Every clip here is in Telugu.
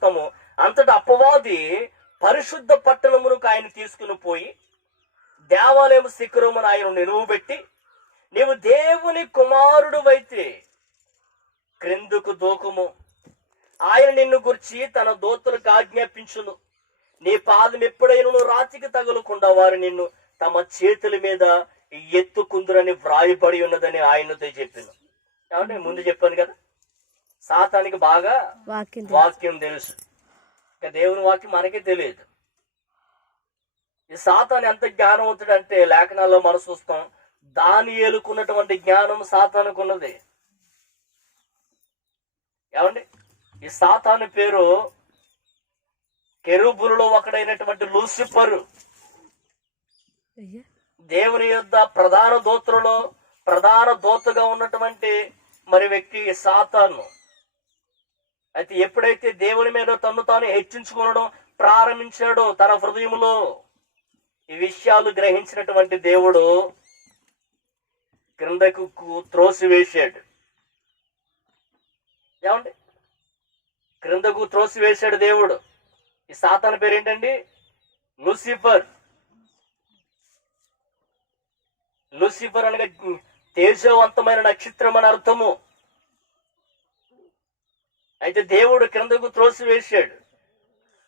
చూస్తాము అంతటా అపవాది పరిశుద్ధ పట్టణమునకు ఆయన తీసుకుని పోయి దేవాలయం శిఖరమును ఆయన నిలువబెట్టి నీవు దేవుని కుమారుడు అయితే క్రిందుకు దూకము. ఆయన నిన్ను గుర్చి తన దోతులకు ఆజ్ఞాపించును. నీ పాదం ఎప్పుడైనా రాతికి తగులకుండా వారు నిన్ను తమ చేతుల మీద ఎత్తుకుందురని వ్రాయబడి ఉన్నదని ఆయనతో చెప్పాను. కాబట్టి ముందు చెప్పాను కదా. సాతానికి బాగా వాక్యం తెలుసు. ఇక దేవుని వాక్యం మనకే తెలియదు. ఈ సాతాను ఎంత జ్ఞానవంతుడు అంటే లేఖనాల్లో మనం చూస్తాం దాని ఏలుకున్నటువంటి జ్ఞానం సాతానుకు ఉన్నది. ఏమండి? ఈ సాతాను పేరు కెరూబులలో ఒకడైనటువంటి లూసిఫరు. దేవుని యొద్ద ప్రధాన దూతలలో ప్రధాన దూతగా ఉన్నటువంటి మరి వ్యక్తి సాతాను. అయితే ఎప్పుడైతే దేవుని మీద తను తాను హెచ్చించుకోవడం ప్రారంభించాడో తన హృదయంలో ఈ విషయాలు గ్రహించినటువంటి దేవుడు క్రిందకు త్రోసివేశాడు. ఏమండి? క్రిందకు త్రోసివేశాడు దేవుడు. ఈ సాతాన పేరు ఏంటండి లూసిఫర్. లూసిఫర్ అనగా తేజవంతమైన నక్షత్రం అని అర్థము. అయితే దేవుడు క్రిందకు త్రోసివేశాడు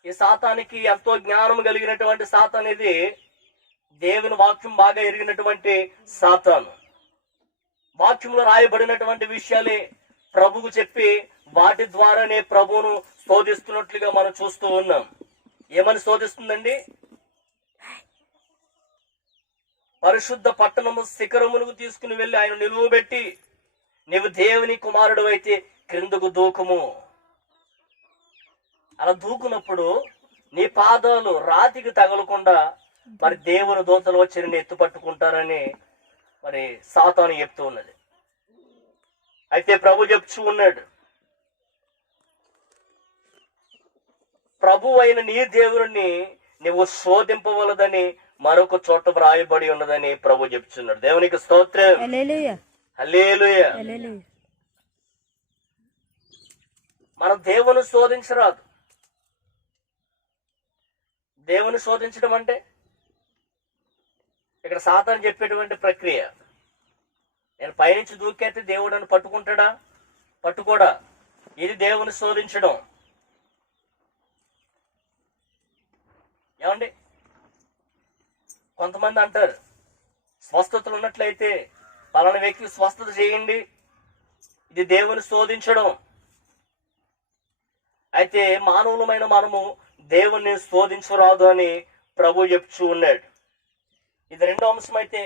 ఈ సాతానికి ఎంతో జ్ఞానం కలిగినటువంటి సాతాన్ అనేది దేవుని వాక్యం బాగా ఎరిగినటువంటి సాతాను. వాక్యంలో రాయబడినటువంటి విషయాలే ప్రభువు చెప్పి వాటి ద్వారానే ప్రభువును శోధిస్తున్నట్లుగా మనం చూస్తూ ఉన్నాం. ఏమని శోధిస్తుందండి? పరిశుద్ధ పట్టణము శిఖరములకు తీసుకుని వెళ్ళి ఆయన నిలువబెట్టి నీవు దేవుని కుమారుడు అయితే క్రిందకు దూకము. అలా దూకునప్పుడు నీ పాదాలు రాతికి తగలకుండా మరి దేవుని దూతలు వచ్చి నిన్ను ఎత్తు పట్టుకుంటారని మరి సాతాను చెప్తూ ఉన్నది. అయితే ప్రభు చెప్తూ ఉన్నాడు ప్రభు అయిన నీ దేవుని నువ్వు శోధింపవలదని మరొక చోట వ్రాయబడి ఉన్నదని ప్రభు చెప్తున్నాడు. దేవునికి స్తోత్రం. మనం దేవుని శోధించరాదు. దేవుని శోధించడం అంటే ఇక్కడ సాతాను చెప్పేటువంటి ప్రక్రియ. నేను పైనుంచి దూకేస్తే దేవుడు నన్ను పట్టుకుంటాడా? పట్టుకోడా? ఇది దేవుని శోధించడం. ఏమండి? కొంతమంది అంటారు స్వస్థతలు ఉన్నట్లయితే పలానా వ్యక్తికి స్వస్థత చేయండి. ఇది దేవుని శోధించడం. అయితే మానవులమైన మనము దేవుణ్ణి శోధించరాదు అని ప్రభు చెప్తూ ఉన్నాడు. ఇది రెండో అంశం అయితే